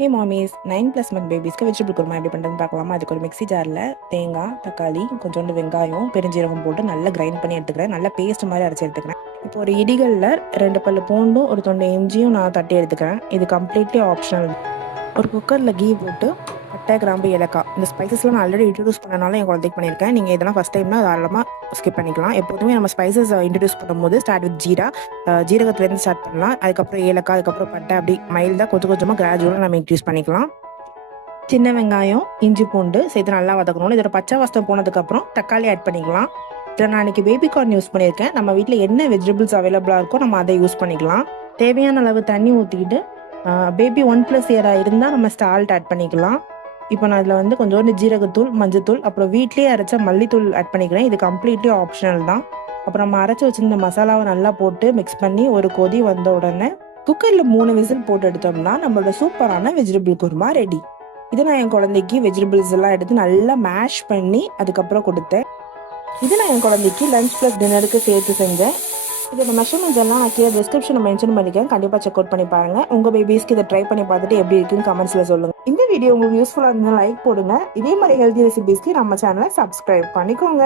ஹே மாமிஸ் 9+ month பேபிஸ்க்கு vegetable kurma எப்படி பண்ணுறதுன்னு பார்க்கலாமா. அதுக்கு ஒரு மிக்ஸி ஜாரில் தேங்காய், தக்காளி, கொஞ்சோண்டு வெங்காயம், பெருஞ்சீரகம் போட்டு நல்லா கிரைண்ட் பண்ணி எடுத்துக்கிறேன். நல்லா பேஸ்ட் மாதிரி அரைச்சி எடுத்துக்கிறேன். இப்போ ஒரு இடிகளில் 2 பல்லு பூண்டும் ஒரு தொண்டை இஞ்சியும் நான் தட்டி எடுத்துக்கிறேன். இது கம்ப்ளீட்லி ஆப்ஷனல். ஒரு குக்கரில் கீ போட்டு பட்டை, கிராம்பு, ஏலக்காய் இந்த ஸ்பைசஸ்லாம் நான் ஆல்ரெடி இன்ட்ரடியூஸ் பண்ணனால என் குழந்தைக்கு பண்ணியிருக்கேன். நீங்கள் இதெல்லாம் ஃபஸ்ட் டைம்னா தாராளமாக ஸ்கிப் பண்ணிக்கலாம். எப்போதுமே நம்ம ஸ்பைசஸ் இன்ட்ரடியூஸ் பண்ணும்போது ஸ்டார்ட் வித் ஜீரகத்துலேருந்து ஸ்டார்ட் பண்ணலாம். அதுக்கப்புறம் ஏலக்காய், அதுக்கப்புறம் பட்டை, அப்படி மைல்டாக கொஞ்சம் கொஞ்சமாக கிராஜுவலாக நம்ம இன்ட்ரடியூஸ் பண்ணிக்கலாம். சின்ன வெங்காயம், இஞ்சி, பூண்டு சேர்த்து நல்லா வதக்கணும். இதோட பச்சை வாசம் போனதுக்கப்புறம் தக்காளி ஆட் பண்ணிக்கலாம். இதில் நான் இன்றைக்கி பேபி கார்ன் யூஸ் பண்ணியிருக்கேன். நம்ம வீட்டில் என்ன வெஜிடபிள்ஸ் அவைலபிளாக இருக்கோ நம்ம அதை யூஸ் பண்ணிக்கலாம். தேவையான அளவு தண்ணி ஊற்றிக்கிட்டு பேபி 1+ இயராக இருந்தால் நம்ம சால்ட் ஆட் பண்ணிக்கலாம். இப்போ நான் இதில் வந்து கொஞ்சோண்டு ஜீரகத்தூள், மஞ்சத்தூள், அப்புறம் வீட்லேயே அரைச்ச மல்லித்தூள் ஆட் பண்ணிக்கிறேன். இது கம்ப்ளீட்லி ஆப்ஷனல் தான். அப்புறம் நம்ம அரைச்சி வச்சிருந்த மசாலாவை நல்லா போட்டு மிக்ஸ் பண்ணி ஒரு கொதி வந்த உடனே குக்கரில் 3 விசில் போட்டு எடுத்தோம்னா நம்மளோட சூப்பரான வெஜிடபிள் குருமா ரெடி. இது நான் என் குழந்தைக்கு வெஜிடபிள்ஸ் எல்லாம் எடுத்து நல்லா மேஷ் பண்ணி அதுக்கப்புறம் கொடுத்தேன். இது நான் என் குழந்தைக்கு லஞ்ச் ப்ளஸ் டின்னருக்கு சேர்த்து செஞ்சேன். இதோட மெஷர்மெண்ட்ஸ் எல்லாம் நான் கீழே டிஸ்கிரிப்ஷனில் மென்ஷன் பண்ணிக்கிறேன். கண்டிப்பாக செக் அவுட் பண்ணி பாருங்கள். உங்கள் பேபிஸ்க்கு இதை ட்ரை பண்ணி பார்த்துட்டு எப்படி இருக்குன்னு கமெண்ட்ஸில் சொல்லுங்கள். இந்த வீடியோ உங்களுக்கு யூஸ்ஃபுல்லாக இருந்தால் லைக் போடுங்க. இதே மாதிரி ஹெல்த்தி ரெசிபிஸ்க்கு நம்ம சேனலை சப்ஸ்கிரைப் பண்ணிக்கோங்க.